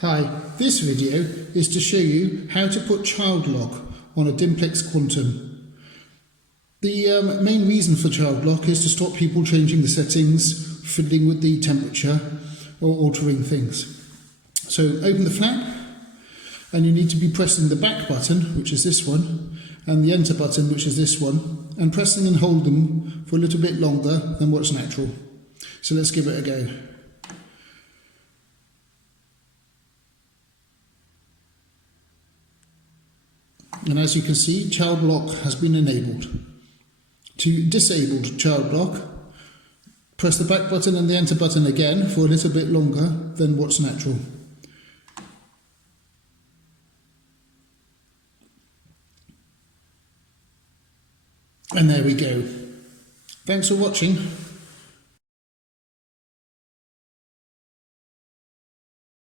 Hi, this video is to show you how to put child lock on a Dimplex Quantum. The main reason for child lock is to stop people changing the settings, fiddling with the temperature or altering things. So open the flap and you need to be pressing the back button, which is this one, and the enter button, which is this one, and pressing and hold them for a little bit longer than what's natural. So let's give it a go. And as you can see, child lock has been enabled. To disable child lock, press the back button and the enter button again for a little bit longer than what's natural. And there we go. Thanks for watching.